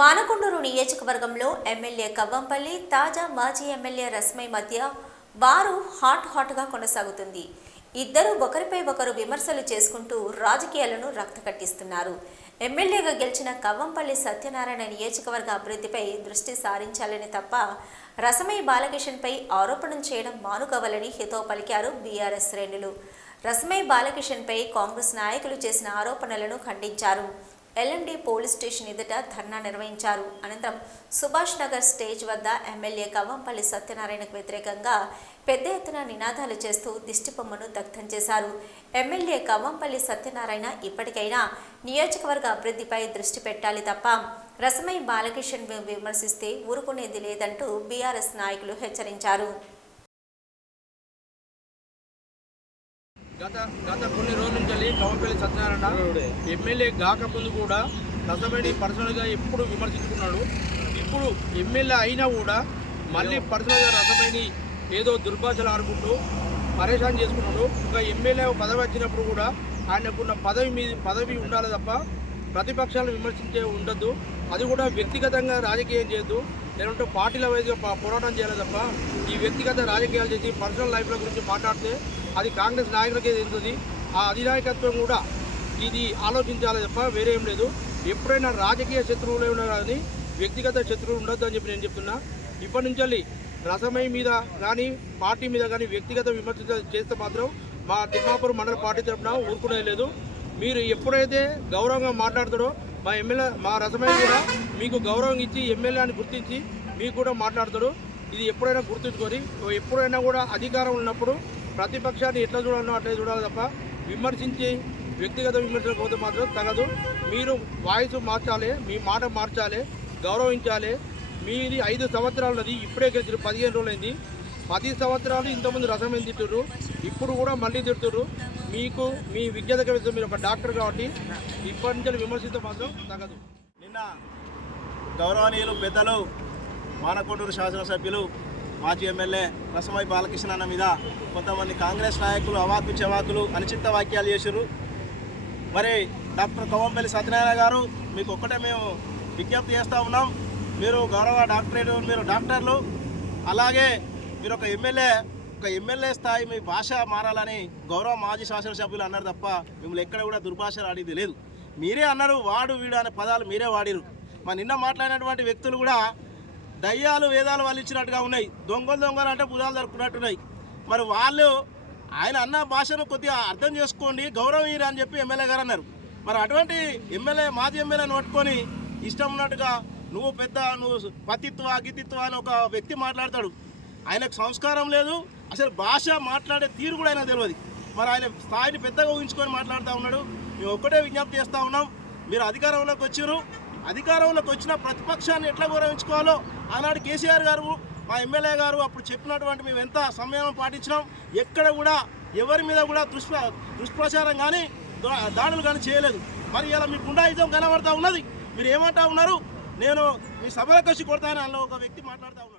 మానకొండూరు నియోజకవర్గంలో ఎమ్మెల్యే కవ్వంపల్లి తాజా మాజీ ఎమ్మెల్యే రస్మై మధ్య వారు హాట్ హాట్గా కొనసాగుతుంది. ఇద్దరు ఒకరిపై ఒకరు విమర్శలు చేసుకుంటూ రాజకీయాలను రక్తకట్టిస్తున్నారు. ఎమ్మెల్యేగా గెలిచిన కవ్వంపల్లి సత్యనారాయణ నియోజకవర్గ అభివృద్ధిపై దృష్టి సారించాలని తప్ప రసమై బాలకిషన్పై ఆరోపణలు చేయడం మానుకోవాలని హితో పలికారు బీఆర్ఎస్ శ్రేణులు. రసమై బాలకిషన్పై కాంగ్రెస్ నాయకులు చేసిన ఆరోపణలను ఖండించారు. ఎల్ఎండి పోలీస్ స్టేషన్ ఎదుట ధర్నా నిర్వహించారు. అనంతరం సుభాష్ నగర్ స్టేజ్ వద్ద ఎమ్మెల్యే కవ్వంపల్లి సత్యనారాయణకు వ్యతిరేకంగా పెద్ద ఎత్తున నినాదాలు చేస్తూ దిష్టిబొమ్మను దగ్ధం చేశారు. ఎమ్మెల్యే కవ్వంపల్లి సత్యనారాయణ ఇప్పటికైనా నియోజకవర్గ అభివృద్ధిపై దృష్టి పెట్టాలి తప్ప రసమై బాలకిషన్ విమర్శిస్తే ఊరుకునేది లేదంటూ బీఆర్ఎస్ నాయకులు హెచ్చరించారు. గత గత కొన్ని రోజుల నుంచి కవంపల్లి సత్యనారాయణ ఎమ్మెల్యే కాకముందు కూడా కసబడి పర్సనల్గా ఎప్పుడు విమర్శించుకున్నాడు. ఇప్పుడు ఎమ్మెల్యే అయినా కూడా మళ్ళీ పర్సనల్గా రసమేడి ఏదో దుర్భాషలు ఆడుకుంటూ పరేషాన్ చేసుకున్నాడు. ఒక ఎమ్మెల్యే పదవి వచ్చినప్పుడు కూడా ఆయనకున్న పదవి మీద పదవి ఉండాలి తప్ప ప్రతిపక్షాలను విమర్శించే ఉండద్దు. అది కూడా వ్యక్తిగతంగా రాజకీయం చేయొద్దు. లేదంటే పార్టీల వైజ్గా పోరాటం చేయాలి తప్ప ఈ వ్యక్తిగత రాజకీయాలు చేసి పర్సనల్ లైఫ్ల గురించి మాట్లాడితే అది కాంగ్రెస్ నాయకులకే తెలుస్తుంది. ఆ అధినాయకత్వం కూడా ఇది ఆలోచించాలి తప్ప వేరే ఏం లేదు. ఎప్పుడైనా రాజకీయ శత్రువులే ఉన్నా కానీ వ్యక్తిగత శత్రువులు ఉండొద్దు అని చెప్పి నేను చెప్తున్నా. ఇప్పటి నుంచి వెళ్ళి రసమై మీద కానీ పార్టీ మీద కానీ వ్యక్తిగత విమర్శ చేస్తే మాత్రం మా తిమ్మాపూర్ మండల పార్టీ తరఫున ఊరుకునేది లేదు. మీరు ఎప్పుడైతే గౌరవంగా మాట్లాడతాడో మా ఎమ్మెల్యే మా రసమై కూడా మీకు గౌరవం ఇచ్చి ఎమ్మెల్యే అని గుర్తించి మీకు కూడా మాట్లాడతాడు ఇది ఎప్పుడైనా గుర్తుంచుకొని ఎప్పుడైనా కూడా అధికారం ఉన్నప్పుడు ప్రతిపక్షాన్ని ఎట్లా చూడాలో అట్లా చూడాలి తప్ప విమర్శించి వ్యక్తిగత విమర్శలు పోతే మాత్రం తగదు. మీరు వాయిస్ మార్చాలి మీ మాట మార్చాలి గౌరవించాలి. మీది ఐదు సంవత్సరాలు ఉన్నది ఇప్పుడే గెలిచారు పదిహేను రోజులైంది. పది సంవత్సరాలు ఇంతమంది రసమైన తిట్టుర్రు ఇప్పుడు కూడా మళ్ళీ తిడుతుర్రు. మీకు మీ విజ్ఞత మీరు ఒక డాక్టర్ కాబట్టి ఇప్పటి నుంచి విమర్శిస్తే మాత్రం తగదు. నిన్న గౌరవనీయులు పెద్దలు మానకొండూరు శాసనసభ్యులు మాజీ ఎమ్మెల్యే రసమై బాలకృష్ణ అన్న మీద కొంతమంది కాంగ్రెస్ నాయకులు అవాకు చవాకులు అనిచిత్త వాక్యాలు చేశారు మరి డాక్టర్ కవ్వంపల్లి సత్యనారాయణ గారు మీకు ఒక్కటే మేము విజ్ఞప్తి చేస్తూ ఉన్నాం. మీరు గౌరవ డాక్టరేట్ మీరు డాక్టర్లు. అలాగే మీరు ఒక ఎమ్మెల్యే ఒక ఎమ్మెల్యే స్థాయి మీ భాష మారాలని గౌరవ మాజీ శాసనసభ్యులు అన్నారు తప్ప మిమ్మల్ని ఎక్కడ కూడా దుర్భాషలు ఆడేది లేదు. మీరే అన్నారు వాడు వీడు అనే పదాలు మీరే వాడిరు మా నిన్న మాట్లాడినటువంటి వ్యక్తులు కూడా దయ్యాలు వేదాలు వాళ్ళు ఇచ్చినట్టుగా ఉన్నాయి. దొంగలు దొంగలు అంటే భుజాలు జరుపుకున్నట్టున్నాయి మరి వాళ్ళు ఆయన అన్న భాషను కొద్దిగా అర్థం చేసుకోండి గౌరవం అని చెప్పి ఎమ్మెల్యే గారు అన్నారు. మరి అటువంటి ఎమ్మెల్యే మాజీ ఎమ్మెల్యే నోట్టుకొని ఇష్టం ఉన్నట్టుగా నువ్వు పెద్ద నువ్వు పతిత్వ అగితిత్వ అని ఒక వ్యక్తి మాట్లాడతాడు. ఆయనకు సంస్కారం లేదు. అసలు భాష మాట్లాడే తీరు కూడా ఆయన తెలియదు మరి ఆయన స్థాయిని పెద్దగా ఊహించుకొని మాట్లాడుతూ ఉన్నాడు. మేము ఒక్కటే విజ్ఞప్తి చేస్తూ ఉన్నాం. మీరు అధికారంలోకి వచ్చారు అధికారంలోకి వచ్చిన ప్రతిపక్షాన్ని ఎట్లా గౌరవించుకోవాలో ఆనాడు కేసీఆర్ గారు మా ఎమ్మెల్యే గారు అప్పుడు చెప్పినటువంటి మేము ఎంత సంయమం పాటించినాం ఎక్కడ కూడా ఎవరి మీద కూడా దుష్ప దుష్ప్రచారం కానీ దాడులు కానీ చేయలేదు. మరి ఇలా మీ గుండాయుధం కనబడతా ఉన్నది మీరు ఏమంటా ఉన్నారు? నేను మీ సభలకు వచ్చి కొడతానని అన్న ఒక వ్యక్తి మాట్లాడుతూ ఉన్నాడు.